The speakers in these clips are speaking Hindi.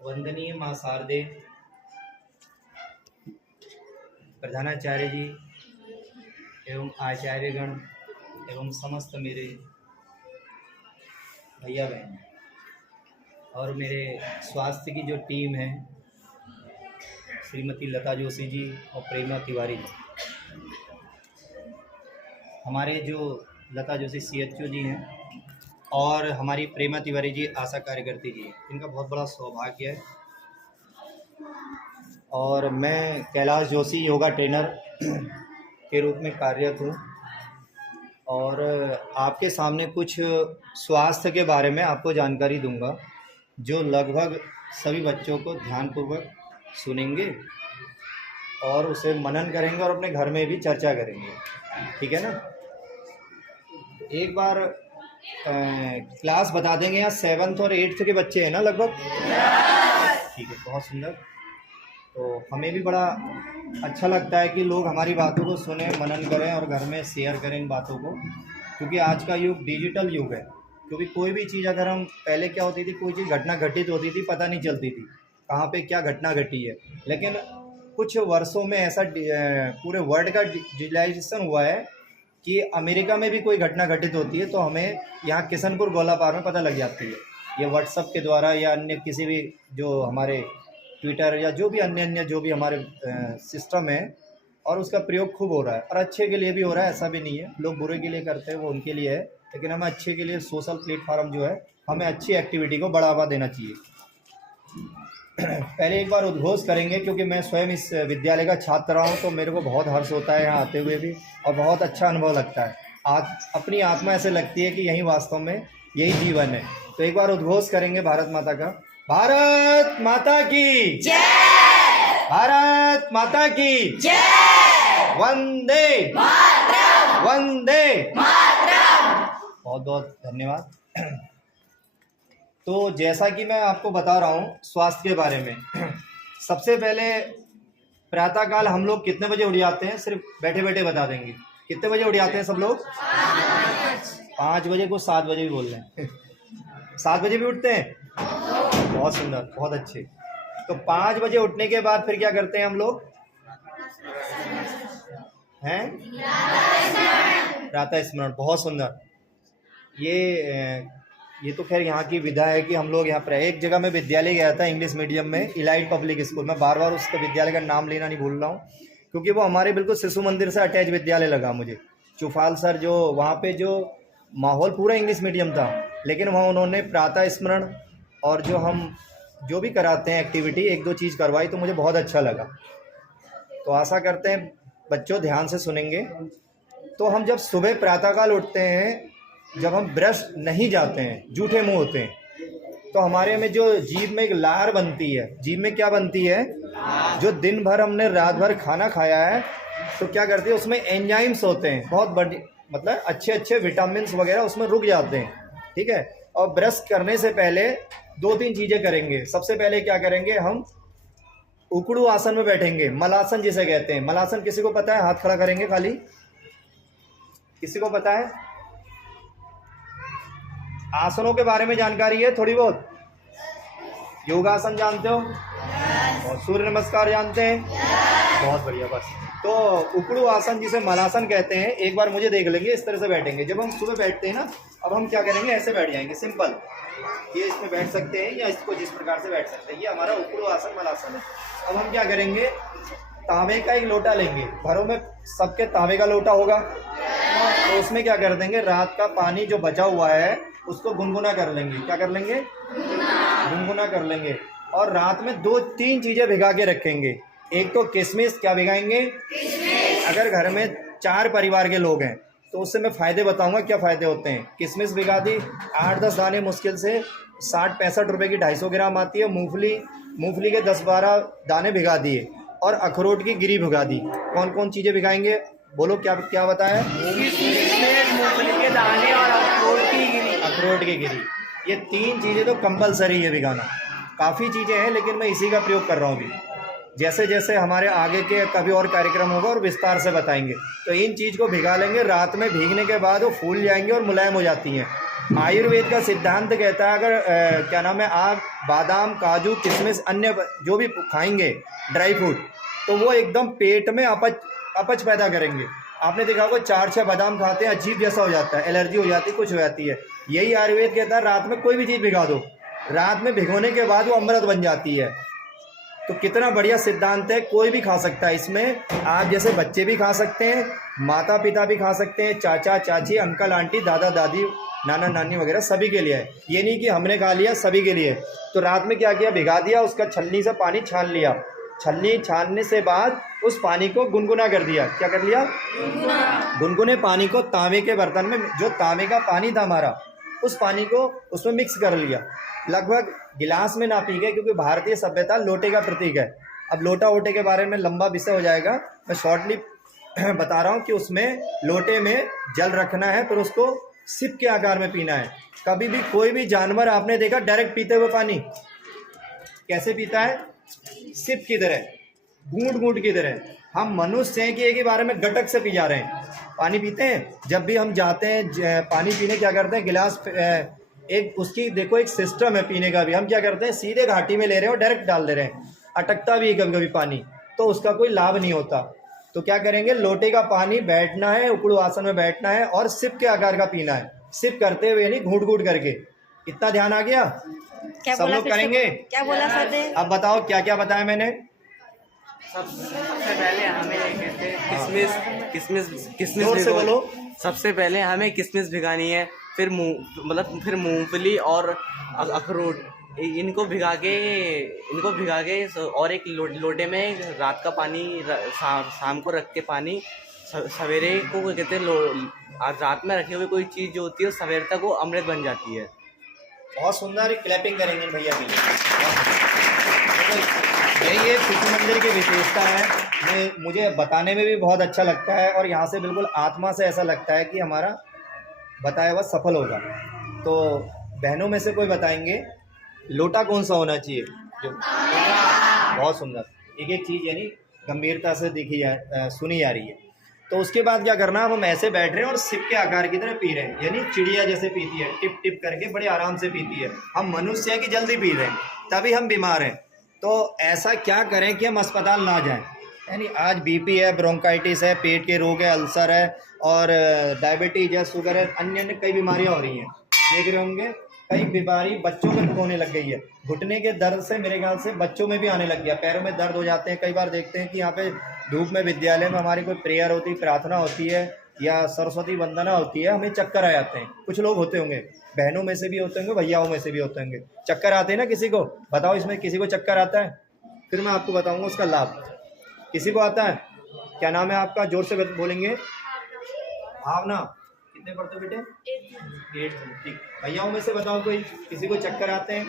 वंदनीय माँ शारदे, प्रधानाचार्य जी एवं आचार्यगण एवं समस्त मेरे भैया बहन और मेरे स्वास्थ्य की जो टीम है, श्रीमती लता जोशी जी और प्रेमा तिवारी जी, हमारे जो लता जोशी CHO जी हैं और हमारी प्रेमा तिवारी जी आशा कार्यकर्ती जी, इनका बहुत बड़ा सौभाग्य है। और मैं कैलाश जोशी योगा ट्रेनर के रूप में कार्यरत हूँ और आपके सामने कुछ स्वास्थ्य के बारे में आपको जानकारी दूंगा, जो लगभग सभी बच्चों को ध्यानपूर्वक सुनेंगे और उसे मनन करेंगे और अपने घर में भी चर्चा करेंगे। ठीक है ना? एक बार क्लास बता देंगे। यहाँ 7th और 8th के बच्चे हैं ना लगभग? ठीक है, बहुत सुंदर। तो हमें भी बड़ा अच्छा लगता है कि लोग हमारी बातों को सुने, मनन करें और घर में शेयर करें इन बातों को, क्योंकि आज का युग डिजिटल युग है। क्योंकि कोई भी चीज़ अगर हम पहले क्या होती थी, कोई चीज़ घटना घटित होती थी, पता नहीं चलती थी कहाँ पे क्या घटना घटी है। लेकिन कुछ वर्षों में ऐसा पूरे वर्ल्ड का डिजिटलाइजेशन हुआ है कि अमेरिका में भी कोई घटना घटित होती है तो हमें यहाँ किशनपुर गोलापार में पता लग जाती है। ये व्हाट्सएप के द्वारा या अन्य किसी भी जो हमारे ट्विटर या जो भी अन्य जो भी हमारे सिस्टम है, और उसका प्रयोग खूब हो रहा है और अच्छे के लिए भी हो रहा है। ऐसा भी नहीं है लोग बुरे के लिए करते हैं, वो उनके लिए है, लेकिन हमें अच्छे के लिए सोशल प्लेटफॉर्म जो है, हमें अच्छी एक्टिविटी को बढ़ावा देना चाहिए। पहले एक बार उद्घोष करेंगे, क्योंकि मैं स्वयं इस विद्यालय का छात्र रहा हूँ, तो मेरे को बहुत हर्ष होता है यहाँ आते हुए भी और बहुत अच्छा अनुभव लगता है। अपनी आत्मा ऐसे लगती है कि यही वास्तव में यही जीवन है। तो एक बार उद्घोष करेंगे भारत माता का। भारत माता की जय! भारत माता की जय! वंदे मातरम! वंदे मातरम! बहुत बहुत धन्यवाद। तो जैसा कि मैं आपको बता रहा हूँ स्वास्थ्य के बारे में, सबसे पहले प्रातःकाल हम लोग कितने बजे उठ जाते हैं? सिर्फ बैठे बैठे बता देंगे। कितने बजे उठ जाते हैं सब लोग? 5 बजे को 7 बजे भी बोल रहे हैं। 7 बजे भी उठते हैं? बहुत सुंदर, बहुत अच्छे। तो 5 बजे उठने के बाद फिर क्या करते हैं हम लोग? हैं? प्रातः स्मरण। बहुत सुंदर। ये तो खैर यहाँ की विधा है कि हम लोग यहाँ पर एक जगह में विद्यालय गया था इंग्लिश मीडियम में, इलाइट पब्लिक स्कूल। मैं बार बार उसके विद्यालय का नाम लेना नहीं भूल रहा हूँ, क्योंकि वो हमारे बिल्कुल शिशु मंदिर से अटैच विद्यालय लगा मुझे। चुफाल सर जो वहाँ पे जो माहौल पूरा इंग्लिश मीडियम था, लेकिन वहाँ उन्होंने प्रातः स्मरण और जो भी कराते हैं एक्टिविटी, 1-2 चीज़ करवाई, तो मुझे बहुत अच्छा लगा। तो आशा करते हैं बच्चों ध्यान से सुनेंगे। तो हम जब सुबह प्रातःकाल उठते हैं, जब हम ब्रश नहीं जाते हैं, जूठे मुंह होते हैं, तो हमारे में जो जीभ में एक लार बनती है। जीभ में क्या बनती है? जो दिन भर हमने रात भर खाना खाया है, तो क्या करती है, उसमें एंजाइम्स होते हैं, बहुत बड़ी, मतलब अच्छे विटामिन वगैरह उसमें रुक जाते हैं। ठीक है? और ब्रश करने से पहले 2-3 चीज़ें करेंगे। सबसे पहले क्या करेंगे, हम उकड़ू आसन में बैठेंगे, मलासन जिसे कहते हैं। मलासन किसी को पता है? हाथ खड़ा करेंगे खाली। किसी को पता है? आसनों के बारे में जानकारी है थोड़ी बहुत? योगासन जानते हो? और सूर्य नमस्कार जानते हैं? बहुत बढ़िया। बस तो उकड़ू आसन जिसे मलासन कहते हैं, एक बार मुझे देख लेंगे। इस तरह से बैठेंगे। जब हम सुबह बैठते हैं ना, अब हम क्या करेंगे, ऐसे बैठ जाएंगे, सिंपल। ये इसमें बैठ सकते हैं या इसको जिस प्रकार से बैठ सकते हैं, ये हमारा उकड़ू आसन मलासन है। अब हम क्या करेंगे, तांबे का एक लोटा लेंगे। घरों में सबके तांबे का लोटा होगा, तो उसमें क्या कर देंगे, रात का पानी जो बचा हुआ है उसको गुनगुना कर लेंगे। क्या कर लेंगे? गुनगुना कर लेंगे। और रात में 2-3 चीज़ें भिगा के रखेंगे। एक तो किशमिश। क्या भिगाएंगे? अगर घर में 4 परिवार के लोग हैं तो उससे मैं फ़ायदे बताऊंगा क्या फ़ायदे होते हैं। किशमिश भिगा दी, 8-10 दाने, मुश्किल से 60-65 रुपये की 250 ग्राम आती है। मूंगफली के 10-12 दाने भिगा दिए, और अखरोट की गिरी भिगा दी। कौन कौन चीज़ें भिगाएंगे? बोलो, क्या बताया? मूंगफली के दाने और अखरोट की गिरी। ये 3 चीज़ें तो कंपलसरी है भिगाना। काफ़ी चीज़ें हैं, लेकिन मैं इसी का प्रयोग कर रहा हूँ अभी। जैसे जैसे हमारे आगे के कभी और कार्यक्रम होगा और विस्तार से बताएंगे। तो इन चीज़ को भिगा लेंगे। रात में भीगने के बाद वो फूल जाएंगे और मुलायम हो जाती हैं। आयुर्वेद का सिद्धांत कहता है अगर क्या नाम है आप बादाम काजू किशमिश अन्य जो भी खाएंगे ड्राई फ्रूट तो वो एकदम पेट में अपच पैदा करेंगे। आपने देखा होगा 4-6 बादाम खाते हैं अजीब जैसा हो जाता है, एलर्जी हो जाती है, कुछ हो जाती है। यही आयुर्वेद कहता है रात में कोई भी चीज़ भिगा दो, रात में भिगोने के बाद वो अमृत बन जाती है। तो कितना बढ़िया सिद्धांत है, कोई भी खा सकता है। इसमें आप जैसे बच्चे भी खा सकते हैं, माता पिता भी खा सकते हैं, चाचा चाची अंकल आंटी दादा दादी नाना नानी वगैरह सभी के लिए है। ये नहीं कि हमने खा लिया, सभी के लिए। तो रात में क्या किया, भिगा दिया, उसका छलनी से पानी छान लिया, छलनी छानने से बाद उस पानी को गुनगुना कर दिया। क्या कर लिया, गुनगुने पानी को तांबे के बर्तन में, जो तांबे का पानी था हमारा, उस पानी को उसमें मिक्स कर लिया। लगभग गिलास में ना पी गए क्योंकि भारतीय सभ्यता लोटे का प्रतीक है। अब लोटा वोटे के बारे में लंबा विषय हो जाएगा, मैं शॉर्टली बता रहा हूँ कि उसमें लोटे में जल रखना है, फिर उसको सिप के आकार में पीना है। कभी भी कोई भी जानवर आपने देखा डायरेक्ट पीते हुए पानी कैसे पीता है, सिप की तरह, घूंट घूंट की तरह। हम मनुष्य हैं कि एक ही बारे में गटक से पी जा रहे हैं, पानी पीते हैं। जब भी हम जाते हैं पानी पीने क्या करते हैं, गिलास एक उसकी देखो एक सिस्टम है पीने का भी, हम क्या करते हैं सीधे घाटी में ले रहे हैं और डायरेक्ट डाल दे रहे हैं, अटकता भी है कभी कभी पानी, तो उसका कोई लाभ नहीं होता। तो क्या करेंगे, लोटे का पानी बैठना है, उकड़ू आसन में बैठना है और सिप के आकार का पीना है, सिप करते हुए नहीं घूट घूट करके। इतना ध्यान आ गया, सब लोग करेंगे। क्या बोला सर? अब बताओ क्या क्या बताया मैंने। सबसे पहले हमें कहते किशमिश से बोलो। सबसे पहले हमें किशमिश भिगानी है, फिर फिर मूंगफली और अखरोट, इनको भिगा के और एक लोटे में रात का पानी शाम को रख के पानी सवेरे को कहते हैं रात में रखे हुए कोई चीज़ जो होती है सवेरे तक वो अमृत बन जाती है। बहुत सुंदर, क्लैपिंग करेंगे भैया के लिए। यही एक शिशु मंदिर की विशेषता है, मुझे बताने में भी बहुत अच्छा लगता है और यहाँ से बिल्कुल आत्मा से ऐसा लगता है कि हमारा बताया हुआ सफल होगा। तो बहनों में से कोई बताएंगे लोटा कौन सा होना चाहिए जो बहुत सुंदर, एक एक चीज़ यानी गंभीरता से सुनी जा रही है। तो उसके बाद क्या करना, अब हम ऐसे बैठ रहे हैं और सिप के आकार की तरह पी रहे हैं, यानी चिड़िया जैसे पीती है, टिप टिप करके बड़े आराम से पीती है। हम मनुष्य हैं कि जल्दी पी रहे हैं, तभी हम बीमार हैं। तो ऐसा क्या करें कि हम अस्पताल ना जाएं, यानी आज बीपी है, ब्रोंकाइटिस है, पेट के रोग है, अल्सर है और डायबिटीज है, शुगर है, अन्य अन्य कई बीमारियां हो रही हैं। देख रहे होंगे कई बीमारी बच्चों में होने लग गई है। घुटने के दर्द से मेरे ख्याल से बच्चों में भी आने लग गया, पैरों में दर्द हो जाते हैं। कई बार देखते हैं कि यहाँ पे धूप में विद्यालय में हमारी कोई प्रेयर होती, प्रार्थना होती है या सरस्वती वंदना होती है, हमें चक्कर आ जाते हैं। कुछ लोग होते होंगे, बहनों में से भी होते होंगे, भैयाओं में से भी होते होंगे, चक्कर आते हैं ना किसी को। बताओ इसमें किसी को चक्कर आता है? फिर मैं आपको बताऊंगा उसका लाभ। किसी को आता है? क्या नाम है आपका? जोर से बोलेंगे। भावना, कितने पढ़ते हो बेटे? 8। ठीक। भैयाओं में से बताओ कोई, किसी को चक्कर आते हैं?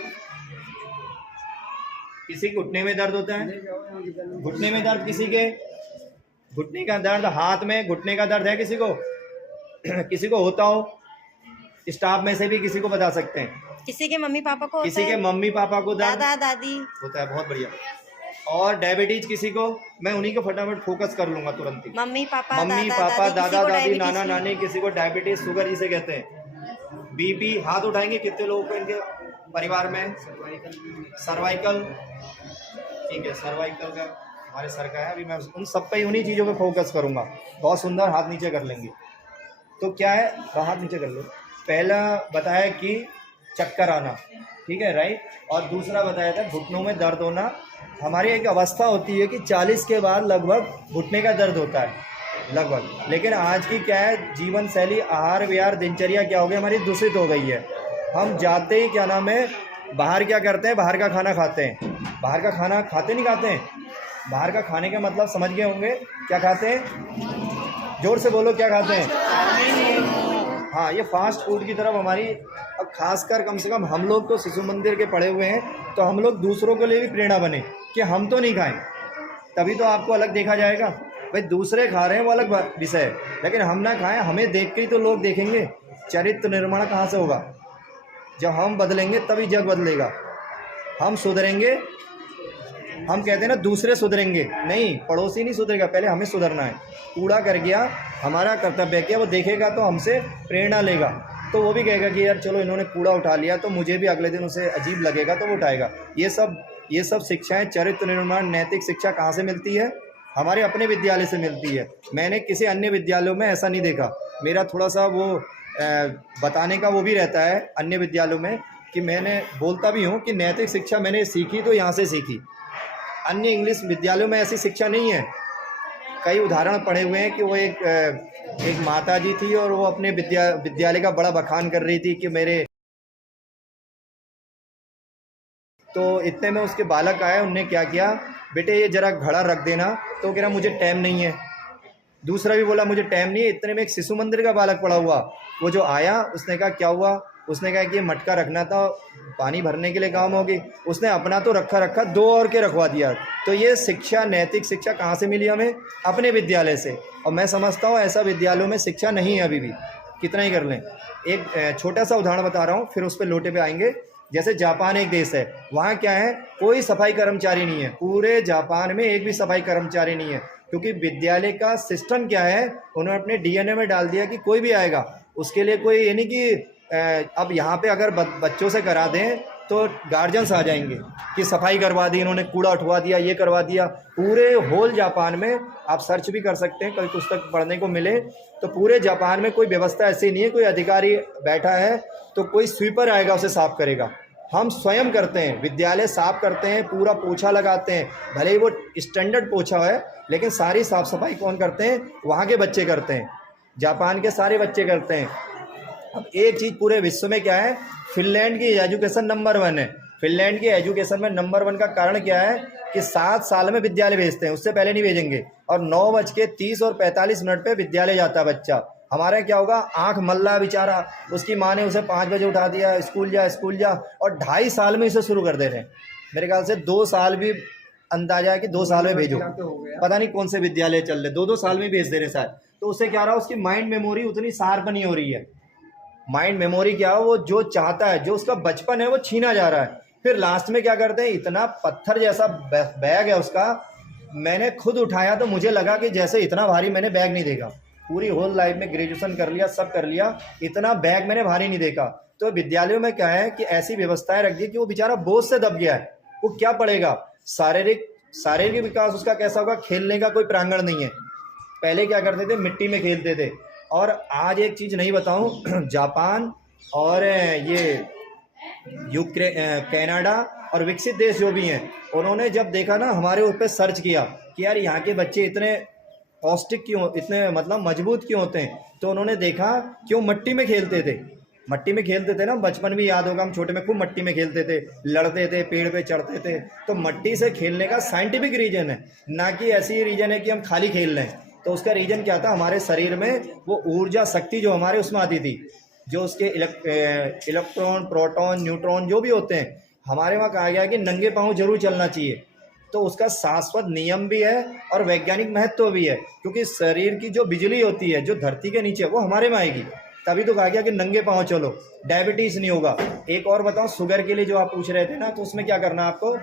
किसी घुटने में दर्द होता है? घुटने में दर्द किसी के? घुटने का दर्द, हाथ में घुटने का दर्द है किसी को? किसी को होता हो? स्टाफ में से भी किसी को बता सकते हैं? किसी के मम्मी पापा को, किसी के मम्मी पापा को दर्द, दादा दादी होता है। बहुत बढ़िया। और डायबिटीज किसी को? मैं उन्हीं को फटाफट फोकस कर लूंगा तुरंत ही। मम्मी पापा दादा दादी नाना नानी, किसी को डायबिटीज शुगर जिसे कहते हैं, बीपी। हाथ उठाएंगे कितने लोगों को इनके परिवार में? सर्वाइकल, ठीक है, सर्वाइकल का हमारे सर का है। अभी मैं उन सब पे उन्हीं चीज़ों पे फोकस करूंगा। बहुत सुंदर, हाथ नीचे कर लेंगे। तो क्या है, हाथ नीचे कर लो। पहला बताया कि चक्कर आना, ठीक है, राइट। और दूसरा बताया था घुटनों में दर्द होना। हमारी एक अवस्था होती है कि 40 के बाद लगभग घुटने का दर्द होता है लगभग। लेकिन आज की क्या है, जीवन शैली, आहार विहार, दिनचर्या क्या हो गई हमारी, दूषित हो गई है। हम जाते ही क्या नाम है, बाहर क्या करते हैं, बाहर का खाना खाते हैं। बाहर का खाना खाते नहीं खाते हैं? बाहर का खाने का मतलब समझ गए होंगे, क्या खाते हैं? जोर से बोलो, क्या खाते हैं? हाँ, ये फास्ट फूड की तरफ हमारी, अब खासकर कम से कम हम लोग तो शिशु मंदिर के पढ़े हुए हैं, तो हम लोग दूसरों के लिए भी प्रेरणा बने कि हम तो नहीं खाएं, तभी तो आपको अलग देखा जाएगा। भाई दूसरे खा रहे हैं वो अलग विषय है, लेकिन हम ना खाएं, हमें देख के ही तो लोग देखेंगे। चरित्र निर्माण कहाँ से होगा? जब हम बदलेंगे तभी जग बदलेगा। हम सुधरेंगे, हम कहते हैं ना दूसरे सुधरेंगे, नहीं, पड़ोसी नहीं सुधरेगा, पहले हमें सुधरना है। कूड़ा कर गया, हमारा कर्तव्य क्या, वो देखेगा तो हमसे प्रेरणा लेगा। तो वो भी कहेगा कि यार चलो इन्होंने कूड़ा उठा लिया तो मुझे भी अगले दिन उसे अजीब लगेगा तो वो उठाएगा। ये सब शिक्षाएं, चरित्र निर्माण, नैतिक शिक्षा कहाँ से मिलती है? हमारे अपने विद्यालय से मिलती है। मैंने किसी अन्य विद्यालयों में ऐसा नहीं देखा। मेरा थोड़ा सा वो बताने का वो भी रहता है अन्य विद्यालयों में कि मैंने बोलता भी हूँ कि नैतिक शिक्षा मैंने सीखी तो यहाँ से सीखी, अन्य इंग्लिश विद्यालयों में ऐसी शिक्षा नहीं है। कई उदाहरण पढ़े हुए हैं कि वो एक माता जी थी और वो अपने विद्यालय का बड़ा बखान कर रही थी कि मेरे, तो इतने में उसके बालक आए, उनने क्या किया, बेटे ये जरा घड़ा रख देना, तो कह रहा मुझे टाइम नहीं है। दूसरा भी बोला मुझे टाइम नहीं है। इतने में एक शिशु मंदिर का बालक पड़ा हुआ, वो जो आया उसने कहा क्या हुआ, उसने कहा कि ये मटका रखना था, पानी भरने के लिए काम होगी। उसने अपना तो रखा, दो और के रखवा दिया। तो ये शिक्षा, नैतिक शिक्षा कहाँ से मिली हमें? अपने विद्यालय से। और मैं समझता हूँ ऐसा विद्यालयों में शिक्षा नहीं है अभी भी, कितना ही कर लें। एक छोटा सा उदाहरण बता रहा हूँ, फिर उस पर लोटे पे आएंगे। जैसे जापान एक देश है, वहाँ क्या है, कोई सफाई कर्मचारी नहीं है। पूरे जापान में एक भी सफाई कर्मचारी नहीं है, क्योंकि विद्यालय का सिस्टम क्या है, उन्होंने अपने डीएनए में डाल दिया कि कोई भी आएगा उसके लिए कोई ये नहीं कि अब यहाँ पे अगर बच्चों से करा दें तो गार्जियंस आ जाएंगे कि सफाई करवा दी इन्होंने, कूड़ा उठवा दिया, ये करवा दिया। पूरे होल जापान में आप सर्च भी कर सकते हैं, कभी पुस्तक पढ़ने को मिले तो पूरे जापान में कोई व्यवस्था ऐसी नहीं है, कोई अधिकारी बैठा है तो कोई स्वीपर आएगा उसे साफ करेगा। हम स्वयं करते हैं, विद्यालय साफ करते हैं, पूरा पोछा लगाते हैं, भले ही वो स्टैंडर्ड पोछा है, लेकिन सारी साफ सफाई कौन करते हैं? वहाँ के बच्चे करते हैं, जापान के सारे बच्चे करते हैं। अब एक चीज़ पूरे विश्व में क्या है, फिनलैंड की एजुकेशन नंबर 1 है। फिनलैंड की एजुकेशन में नंबर 1 का कारण क्या है कि 7 साल में विद्यालय भेजते हैं, उससे पहले नहीं भेजेंगे। और 9:30 और 45 मिनट पे विद्यालय जाता है बच्चा। हमारे क्या होगा, आंख मल्ला बेचारा, उसकी माँ ने उसे 5 बजे उठा दिया, स्कूल जा, और 2.5 साल में इसे शुरू कर दे रहे हैं। मेरे ख्याल से 2 साल भी अंदाजा है कि 2 साल में भेजो, पता नहीं कौन से विद्यालय चल रहे, 2 साल में भेज दे रहे शायद। तो उससे क्या रहा, उसकी माइंड मेमोरी उतनी शार्प नहीं हो रही है। माइंड मेमोरी क्या हो, वो जो चाहता है, जो उसका बचपन है वो छीना जा रहा है। फिर लास्ट में क्या करते हैं, इतना पत्थर जैसा बैग है उसका, मैंने खुद उठाया तो मुझे लगा कि जैसे इतना भारी मैंने बैग नहीं देखा। पूरी होल लाइफ में ग्रेजुएशन कर लिया, सब कर लिया, इतना बैग मैंने भारी नहीं देखा। तो विद्यालयों में क्या है कि ऐसी व्यवस्थाएं रख दी कि वो बेचारा बोझ से दब गया है, वो क्या पढ़ेगा। शारीरिक विकास उसका कैसा होगा, खेलने का कोई प्रांगण नहीं है। पहले क्या करते थे, मिट्टी में खेलते थे। और आज एक चीज़ नहीं बताऊं, जापान और ये कनाडा और विकसित देश जो भी हैं, उन्होंने जब देखा ना, हमारे उस पर सर्च किया कि यार यहाँ के बच्चे इतने पौष्टिक क्यों, इतने मतलब मजबूत क्यों होते हैं, तो उन्होंने देखा क्यों मट्टी में खेलते थे। मट्टी में खेलते थे ना, बचपन भी याद होगा, हम छोटे में खूब मट्टी में खेलते थे, लड़ते थे, पेड़ पे चढ़ते थे। तो मट्टी से खेलने का साइंटिफिक रीजन है, ना कि ऐसी रीजन है कि हम खाली खेल रहे हैं। तो उसका रीजन क्या था, हमारे शरीर में वो ऊर्जा शक्ति जो हमारे उसमें आती थी, जो उसके इलेक्ट्रॉन, प्रोटॉन, न्यूट्रॉन जो भी होते हैं, हमारे वहाँ कहा गया कि नंगे पाँव जरूर चलना चाहिए। तो उसका शाश्वत नियम भी है और वैज्ञानिक महत्व भी है, क्योंकि शरीर की जो बिजली होती है जो धरती के नीचे, वो हमारे में आएगी। तभी तो कहा गया कि नंगे पाँव चलो, डायबिटीज़ नहीं होगा। एक और बताओ, शुगर के लिए जो आप पूछ रहे थे ना, तो उसमें क्या करना है आपको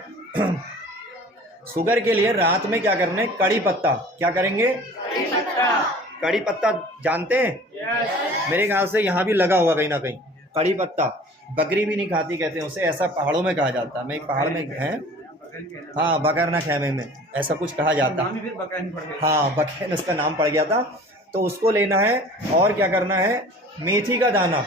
शुगर के लिए रात में क्या करना है, कड़ी पत्ता। क्या करेंगे, कड़ी पत्ता जानते हैं? मेरे ख्याल से यहाँ भी लगा होगा कहीं ना कहीं कड़ी पत्ता। बकरी भी नहीं खाती कहते हैं उसे, ऐसा पहाड़ों में कहा जाता है। मैं एक पहाड़ में है, हाँ, बकरना खेमे में ऐसा कुछ कहा जाता है, हाँ, बकरन उसका नाम पड़ गया था। तो उसको लेना है। और क्या करना है, मेथी का दाना,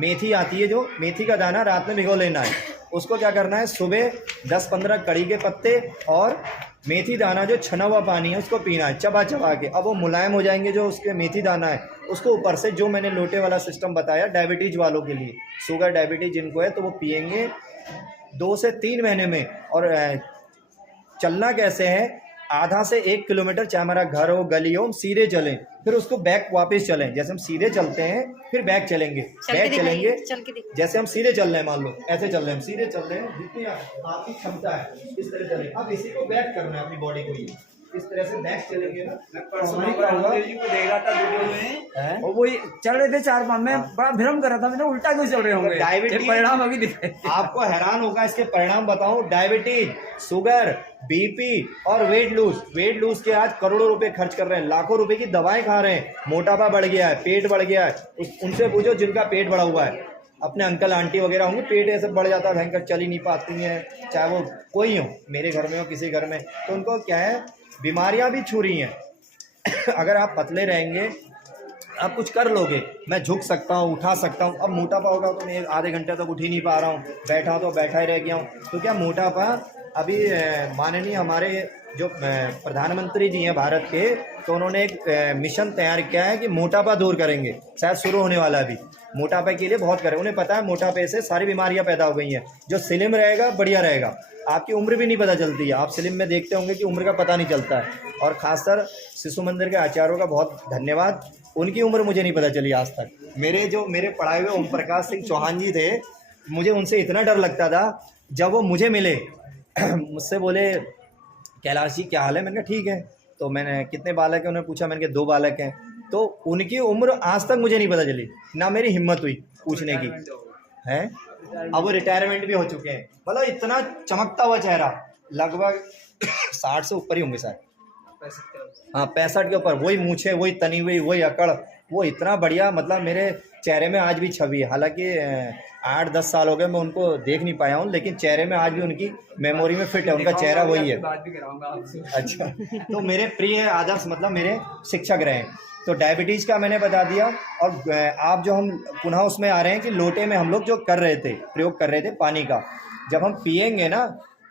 मेथी आती है जो, मेथी का दाना रात में भिगो लेना है। उसको क्या करना है, सुबह 10-15 कड़ी के पत्ते और मेथी दाना जो छना हुआ पानी है उसको पीना है, चबा चबा के। अब वो मुलायम हो जाएंगे जो उसके मेथी दाना है, उसको ऊपर से जो मैंने लोटे वाला सिस्टम बताया डायबिटीज वालों के लिए, शुगर डायबिटीज जिनको है, तो वो पियेंगे 2 से 3 महीने में। और चलना कैसे है, आधा से 1 किलोमीटर, चाहे हमारा घर हो, गली हो, हम सीधे चलें, फिर उसको बैक वापस चलें। जैसे हम सीधे चलते हैं फिर बैक चलेंगे, बैक चलेंगे, जैसे हम सीधे चल रहे हैं, मान लो ऐसे चल रहे हैं, हम सीधे चल रहे हैं, जितनी आपकी क्षमता है इस तरह चलें। अब इसी को बैक करना है अपनी बॉडी को, ये इस तरह से बैक चलेंगे ना तो परसों हमारी क्या होगा रामदेव जी को देख रहा था वीडियो में हैं? और वो चल रहे थे 4-5 में, बड़ा भ्रम कर रहा था, मैंने उल्टा क्यों चल रहे होंगे, डायबिटीज ये परिणाम अभी दिखाई। आपको हैरान होगा इसके परिणाम बताऊं। डायबिटीज, शुगर, बीपी और वेट लूज के आज करोड़ों रुपए खर्च कर रहे हैं, लाखों रुपए की दवाएं खा रहे हैं, मोटापा बढ़ गया है, पेट बढ़ गया है। उनसे पूछो जिनका पेट बढ़ा हुआ है, अपने अंकल आंटी वगैरह होंगे, पेट ऐसे बढ़ जाता है भयंकर, चल ही नहीं पाती हैं, चाहे वो कोई हो, मेरे घर में हो किसी घर में, तो उनको क्या है बीमारियां भी छू रही हैं। अगर आप पतले रहेंगे आप कुछ कर लोगे, मैं झुक सकता हूँ, उठा सकता हूँ। अब मोटापा होगा तो मैं आधे घंटे तक उठ ही नहीं पा रहा हूँ, बैठा हूँ तो बैठा ही रह गया हूँ। तो क्या मोटापा अभी माननीय हमारे जो प्रधानमंत्री जी हैं भारत के, तो उन्होंने एक मिशन तैयार किया है कि मोटापा दूर करेंगे, शायद शुरू होने वाला है अभी। मोटापे के लिए बहुत करें, उन्हें पता है मोटापे से सारी बीमारियां पैदा हो गई हैं। जो स्लिम रहेगा बढ़िया रहेगा, आपकी उम्र भी नहीं पता चलती है, आप स्लिम में देखते होंगे कि उम्र का पता नहीं चलता है। और खासकर शिशु मंदिर के आचार्यों का बहुत धन्यवाद, उनकी उम्र मुझे नहीं पता चली आज तक। मेरे पढ़ाए हुए ओम प्रकाश सिंह चौहान जी थे, मुझे उनसे इतना डर लगता था, जब वो मुझे मिले मुझसे बोले कैलाश जी क्या हाल है, मैंने कहा ठीक है। तो मैंने कितने बालक हैं उन्होंने पूछा, मैंने कहा 2 बालक हैं। तो उनकी उम्र आज तक मुझे नहीं पता चली, ना मेरी हिम्मत हुई पूछने की है। अब वो रिटायरमेंट भी हो चुके हैं, मतलब इतना चमकता हुआ चेहरा, लगभग 60 से ऊपर ही होंगे शायद, हाँ 65 के ऊपर, वही मूछे, वही तनी हुई, वही अकड़, वो इतना बढ़िया, मतलब मेरे चेहरे में आज भी छवि है। हालांकि 8-10 साल हो गए मैं उनको देख नहीं पाया हूँ, लेकिन चेहरे में आज भी उनकी मेमोरी में फिट है, उनका चेहरा वही है। बात भी कराऊंगा आपसे। अच्छा, तो मेरे प्रिय आदर्श मतलब मेरे शिक्षक रहे। तो डायबिटीज़ का मैंने बता दिया। और आप जो हम पुनः उसमें आ रहे हैं कि लोटे में हम लोग जो कर रहे थे, प्रयोग कर रहे थे पानी का, जब हम पिएंगे ना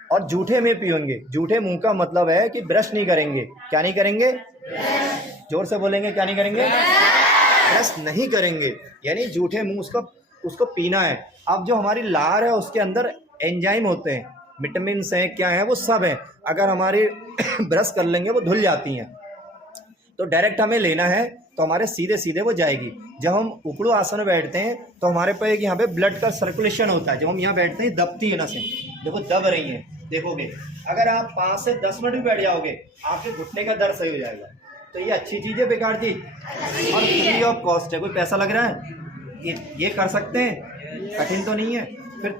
और जूठे में पिएंगे, जूठे मुंह का मतलब है कि ब्रश नहीं करेंगे। क्या नहीं करेंगे? जोर से बोलेंगे, क्या नहीं करेंगे? ब्रश नहीं करेंगे, यानी जूठे मुंह उसको पीना है। अब जो हमारी लार है उसके अंदर एंजाइम होते हैं, विटामिन हैं, क्या है, वो सब है। अगर हमारी ब्रश कर लेंगे वो धुल जाती हैं, तो डायरेक्ट हमें लेना है तो हमारे सीधे सीधे वो जाएगी। जब हम उकड़ू आसन में बैठते हैं तो हमारे पे यहाँ पे ब्लड का सर्कुलेशन होता है। जब हम यहाँ बैठते हैं दबती है नसें, देखो दब रही हैं, देखोगे। अगर आप 5 से 10 मिनट भी बैठ जाओगे आपके घुटने का दर्द सही हो जाएगा। तो ये अच्छी चीज़ है बेकार चीज, और फ्री ऑफ कॉस्ट है, कोई पैसा लग रहा है, ये कर सकते हैं, कठिन तो नहीं है। फिर